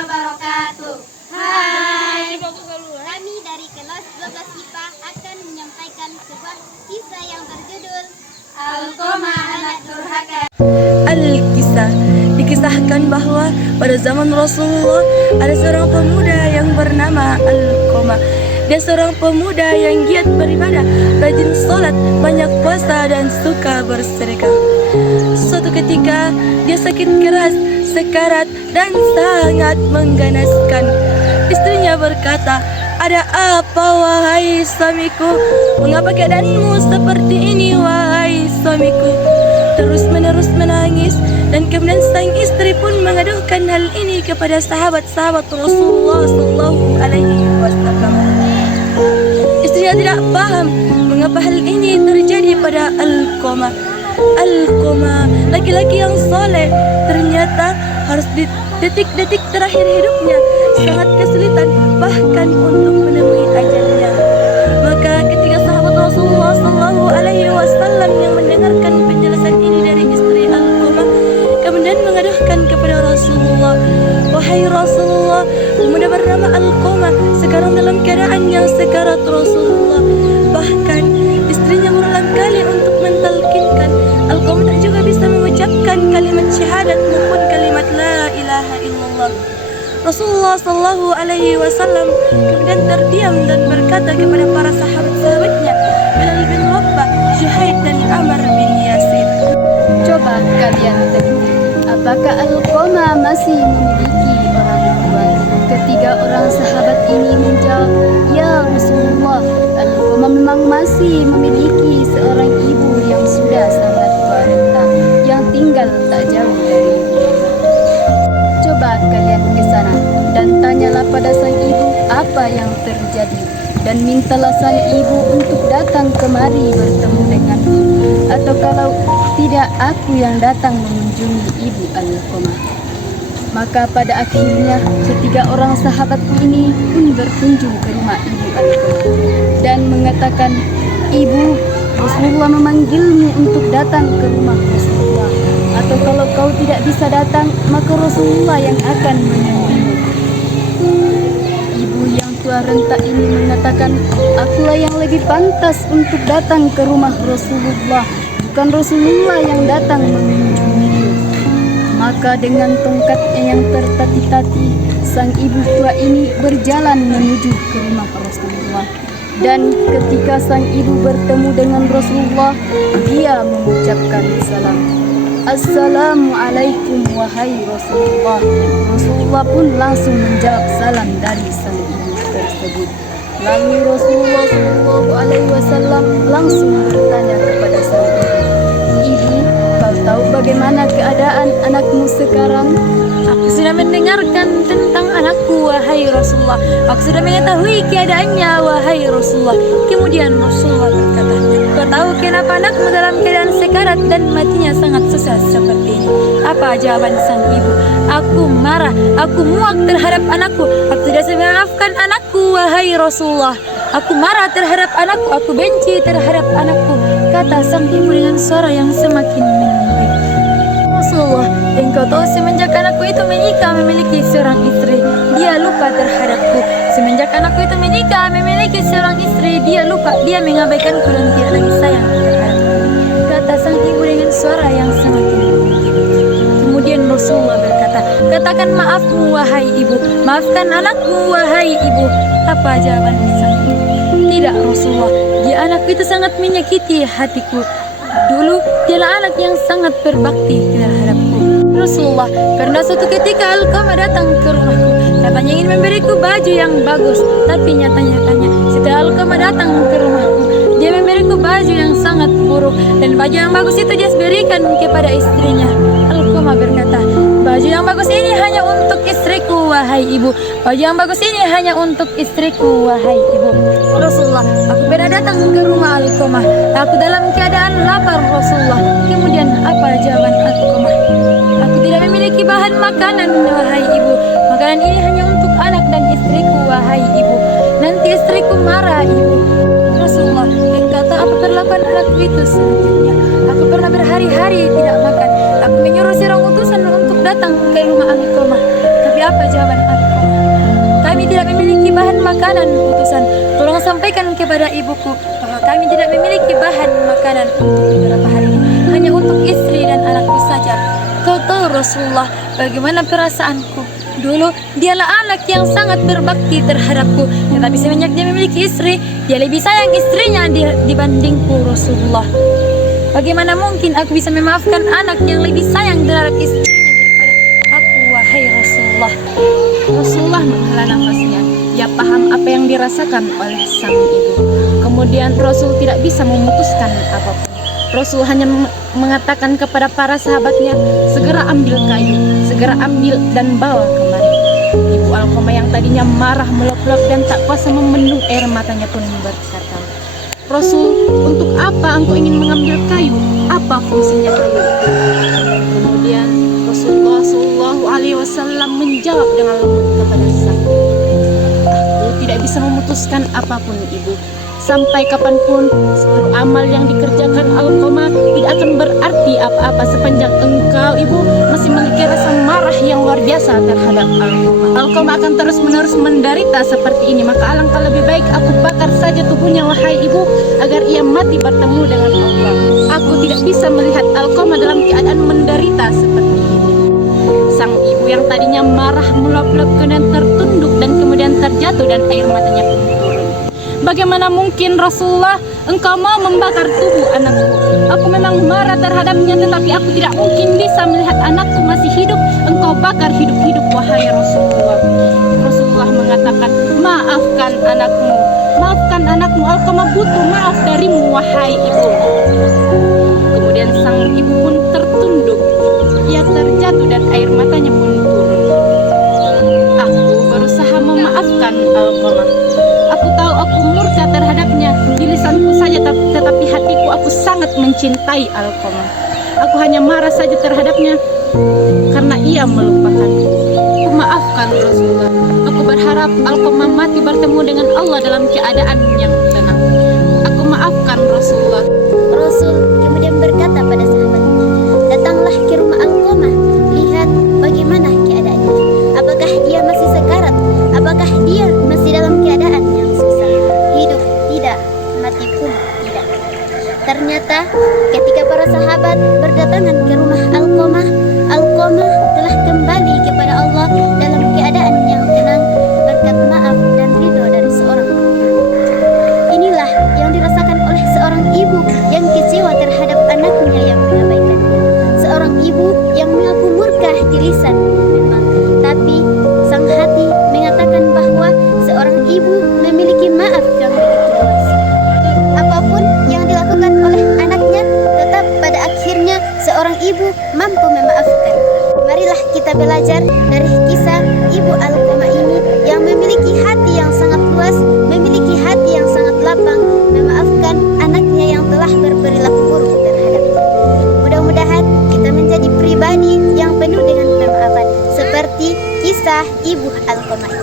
wabarakatuh. Hai, kami dari kelas 12 IPA akan menyampaikan sebuah kisah yang berjudul Alqamah Anak Durhaka. Al-Kisah dikisahkan bahwa pada zaman Rasulullah ada seorang pemuda yang bernama Alqamah. Dia seorang pemuda yang giat beribadah, rajin sholat, banyak puasa dan suka bersedekah. Suatu ketika dia sakit keras, sekarat dan sangat mengganaskan. Istrinya berkata, "Ada apa wahai suamiku? Mengapa keadaanmu seperti ini wahai suamiku?" Terus-menerus menangis dan kemudian sang istri pun mengadukan hal ini kepada sahabat-sahabat Rasulullah sallallahu alaihi wasallam. Istrinya tidak paham mengapa hal ini terjadi pada Alqamah. Alqamah, laki-laki yang soleh, ternyata harus di detik-detik terakhir hidupnya sangat kesulitan bahkan untuk menemui ajalnya. Maka ketika sahabat Rasulullah sallallahu alaihi wasallam yang mendengarkan penjelasan ini dari istri Alqamah, kemudian mengadukan kepada Rasulullah, "Wahai Rasulullah, pemuda bernama Alqamah sekarang dalam keadaan yang sekarat Rasulullah." Bahkan istrinya berulang kali untuk mentalkinkan. Alqamah tak juga bisa mengucapkan kalimat syahadat maupun kalimat la ilaha illallah. Rasulullah sallallahu alaihi wasallam kemudian terdiam dan berkata kepada para sahabat-sahabatnya, Bilal bin Rabah, Juhaid dan Ammar bin Yasir, "Coba kalian teliti, apakah Alqamah masih memiliki orang tua?" Ketiga orang sahabat ini menjawab, "Ya Rasulullah, Alqamah memang masih memiliki seorang ibu yang sudah sangat tua renta, yang tinggal tak jauh dari rumah. Coba kalian ke sana dan tanyalah pada sang ibu apa yang terjadi, dan mintalah sang ibu untuk datang kemari bertemu denganku, atau kalau tidak aku yang datang mengunjungi ibu Alqamah." Maka pada akhirnya ketiga orang sahabat ini pun berkunjung ke rumah ibu Alqamah dan mengatakan, "Ibu, Rasulullah memanggilmu untuk datang ke rumah Rasulullah, atau kalau kau tidak bisa datang, maka Rasulullah yang akan menemuimu." Ibu yang tua renta ini mengatakan, "Akulah yang lebih pantas untuk datang ke rumah Rasulullah, bukan Rasulullah yang datang mengunjungiku." Maka dengan tongkatnya yang tertati-tati, sang ibu tua ini berjalan menuju ke rumah Rasulullah. Dan ketika sang ibu bertemu dengan Rasulullah, dia mengucapkan salam. "Assalamualaikum wahai Rasulullah." Rasulullah pun langsung menjawab salam dari sang ibu tersebut. Lalu Rasulullah SAW langsung bertanya kepada sang ibu, "Ibu, kau tahu bagaimana keadaan anakmu sekarang?" "Aku sudah mendengarkan tentang anakku wahai Rasulullah. Aku sudah mengetahui keadaannya wahai Rasulullah." Kemudian Rasulullah berkata, "Kau tahu kenapa anakmu dalam keadaan sekarat dan matinya sangat susah seperti ini?" Apa jawaban sang ibu? "Aku marah, aku muak terhadap anakku. Aku tidak memaafkan anakku wahai Rasulullah. Aku marah terhadap anakku, aku benci terhadap anakku," kata sang ibu dengan suara yang semakin menyerupai. "Rasulullah, engkau tahu semenjak anakku itu menikah memiliki seorang istri, dia lupa terhadapku. Semenjak anakku itu menikah memiliki seorang istri, dia lupa, dia mengabaikanku dan tidak lagi sayang terhadapku," kata sang ibu dengan suara yang semakin tinggi. Kemudian Rasulullah berkata, "Katakan maafmu wahai ibu, maafkan anakmu wahai ibu." Apa jawaban sang ibu? "Tidak Rasulullah, dia anakku itu sangat menyakiti hatiku. Dulu dialah anak yang sangat berbakti terhadapku." "Rasulullah, karena suatu ketika Alqamah datang ke rumahku, katanya ingin memberiku baju yang bagus, tapi nyatanya setelah Alqamah datang ke rumahku, dia memberiku baju yang sangat buruk, dan baju yang bagus itu dia berikan kepada istrinya." Alqamah berkata, "Baju yang bagus ini hanya untuk istriku wahai ibu. Baju yang bagus ini hanya untuk istriku wahai ibu." "Rasulullah, aku pernah datang ke rumah Alqamah. Aku dalam keadaan lapar Rasulullah." Kemudian apa jawaban Alqamah? "Aku tidak memiliki bahan makanan wahai ibu. Makanan ini hanya untuk anak dan istriku wahai ibu. Nanti istriku marah ibu." "Rasulullah, engkau tahu apa perlakuan anakku itu selanjutnya? Aku pernah berhari-hari tidak makan. Aku menyuruh seorang utusan untuk datang ke rumah Alqamah, tapi apa jawaban Alqamah? Kami tidak memiliki bahan makanan utusan. Tolong sampaikan kepada ibuku bahwa kami tidak memiliki bahan makanan untuk beberapa hari ini. Hanya untuk istri dan anakku saja. Kau tahu Rasulullah bagaimana perasaanku. Dulu dialah anak yang sangat berbakti terhadapku, tetapi semenjak dia memiliki istri, dia lebih sayang istrinya dibandingku Rasulullah. Bagaimana mungkin aku bisa memaafkan anak yang lebih sayang terhadap istrinya daripada aku, wahai Rasulullah? Rasulullah menghela nafasnya. Dia paham apa yang dirasakan oleh sang ibu. Kemudian Rasul tidak bisa memutuskan apapun. Rasul hanya mengatakan kepada para sahabatnya, segera ambil kayu, segera ambil dan bawa kemari. Ibu Alqamah yang tadinya marah melop-lop dan tak kuasa membendung air matanya pun berkata, Rasul, untuk apa engkau ingin mengambil kayu? Apa fungsinya kayu itu? Kemudian Rasulullah SAW menjawab dengan lembut kepada sang ibu, aku tidak bisa memutuskan apapun ibu. Sampai kapanpun seluruh amal yang dikerjakan Alqamah tidak akan berarti apa-apa sepanjang engkau ibu masih memiliki rasa marah yang luar biasa terhadap Alqamah. Alqamah akan terus-menerus menderita seperti ini. Maka alangkah lebih baik aku bakar saja tubuhnya wahai ibu, agar ia mati bertemu dengan Allah. Aku tidak bisa melihat Alqamah dalam keadaan menderita seperti ini. Sang ibu yang tadinya marah melop-lop kemudian tertunduk dan kemudian terjatuh dan air matanya pun turun. Bagaimana mungkin Rasulullah engkau mau membakar tubuh anakku? Aku memang marah terhadapnya, tetapi aku tidak mungkin bisa melihat anakku masih hidup engkau bakar hidup-hidup wahai Rasulullah. Rasulullah mengatakan, maafkan anakmu, maafkan anakmu. Alqamah butuh maaf darimu wahai ibu. Kemudian sang ibu pun tertunduk, ia terjatuh dan air matanya pun turun. Aku berusaha memaafkan Alqamah. Aku tahu aku murka terhadapnya di lisanku saja, tetapi hatiku aku sangat mencintai Alqamah. Aku hanya marah saja terhadapnya karena ia melupakanku. Aku maafkan Rasulullah. Aku berharap Alqamah mati bertemu dengan Allah dalam keadaan yang tenang. Aku maafkan Rasulullah. Rasul kemudian berkata pada sahabatnya, datanglah ke rumah Alqamah, lihat bagaimana keadaannya. Apakah dia masih sekarat? Apakah dia masih dalam keadaan yang susah? Hidup tidak, mati pun tidak. Ternyata ketika para sahabat berdatangan ke rumah Alqamah, Alqamah telah kembali kepada Allah dalam keadaan yang tenang berkat maaf dan ridho dari seorang ibu. Inilah yang dirasakan oleh seorang ibu yang kecewa terhadap anaknya yang mengabaikannya. Seorang ibu yang mengaku murka di lisan memang, tapi sang hati mengatakan bahwa seorang ibu memiliki maaf yang begitu luas. Apapun yang dilakukan oleh anaknya, tetap pada akhirnya seorang ibu mampu memaafkan. Marilah kita belajar dari kisah ibu Alqamah ini yang memiliki hati yang sangat luas, memiliki hati yang sangat lapang, memaafkan anaknya yang telah berperilaku buruk terhadapnya. Mudah-mudahan kita menjadi pribadi yang penuh dengan pemaafan seperti kisah ibu Alqamah.